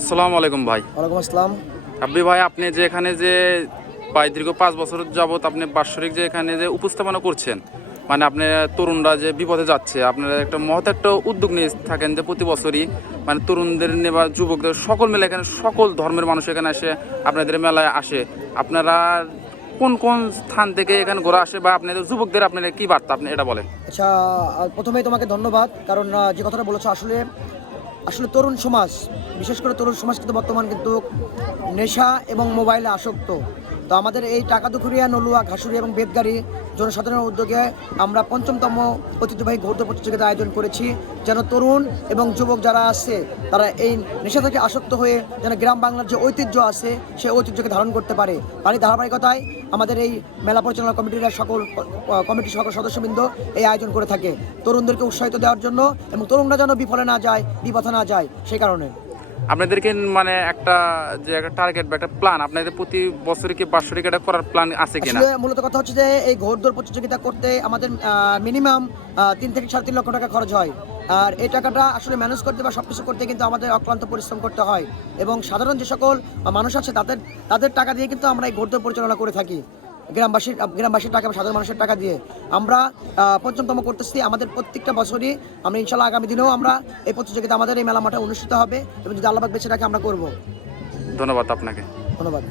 আসসালামু আলাইকুম ভাই। ওয়ালাইকুম আসসালাম। রাব্বি ভাই আপনি যে এখানে যে প্রায় দীর্ঘ পাঁচ বছর যাবত আপনি বাৎসরিক যে এখানে যে উপস্থাপনা করছেন মানে আপনি তরুণরা যে বিপদে যাচ্ছে আপনারা একটা মহৎ একটা উদ্যোগ নিয়ে থাকেন যে প্রতি বছরই মানে তরুণদের নিয়ে বা যুবকদের সকল মিলে এখানে সকল ধর্মের মানুষ এখানে আসে আপনাদের মেলায় আসে। আপনারা কোন কোন স্থান থেকে এখানে ঘোরা আসে বা আপনাদের যুবকদের আপনারা কি বার্তা আপনি এটা বলেন। আচ্ছা আহ, প্রথমেই তোমাকে ধন্যবাদ কারণ যে কথাটা বলেছ আসলে আসলে তরুণ সমাজ বিশেষ করে তরুণ সমাজ কিন্তু বর্তমান কিন্তু নেশা এবং মোবাইলে আসক্ত। তো আমাদের এই টাকাদুখুরিয়া, নলুয়া, ঘাসুরি এবং বেদগাড়ি জনসাধারণের উদ্যোগে আমরা পঞ্চমতম ঐতিহ্যবাহী ঘৌর প্রতিযোগিতা আয়োজন করেছি। যেন তরুণ এবং যুবক যারা আছে, তারা এই নেশা থেকে আসক্ত হয়ে যেন গ্রাম বাংলার যে ঐতিহ্য আছে, সেই ঐতিহ্যকে ধারণ করতে পারে। তারই ধারাবাহিকতায় আমাদের এই মেলা পরিচালনা কমিটির সকল কমিটির সকল সদস্যবৃন্দ এই আয়োজন করে থাকে। তরুণদেরকে উৎসাহিত দেওয়ার জন্য এবং তরুণরা যেন বিফলে না যায়, বিপথে না যায়, সেই কারণে। আপনাদেরকে মানে একটা যে একটা টার্গেট বা একটা প্ল্যান আপনাদের প্রতি বছরই কি বাৎসরিক এটা করার প্ল্যান আছে কিনা? মূলত কথা হচ্ছে যে এই ঘোড়দৌড় প্রতিযোগিতা করতে আমাদের মিনিমাম তিন থেকে সাড়ে তিন লক্ষ টাকা খরচ হয়। আর এই টাকাটা আসলে ম্যানেজ করতে বা সবকিছু করতে কিন্তু আমাদের অক্লান্ত পরিশ্রম করতে হয়। এবং সাধারণ যে সকল মানুষ আছে, তাদের তাদের টাকা দিয়ে কিন্তু আমরা এই ঘোড়দৌড় পরিচালনা করে থাকি। গ্রামবাসীর গ্রামবাসীর টাকা সাধারণ মানুষের টাকা দিয়ে আমরা পঞ্চমতম করতেছি। আমাদের প্রত্যেকটা বছরই আমরা ইনশাল্লাহ আগামী দিনেও আমরা এই প্রতিযোগিতা আমাদের এই মেলা মাঠে অনুষ্ঠিত হবে এবং যদি আল্লাহবাক বেছে রাখে আমরা করব। ধন্যবাদ আপনাকে। ধন্যবাদ।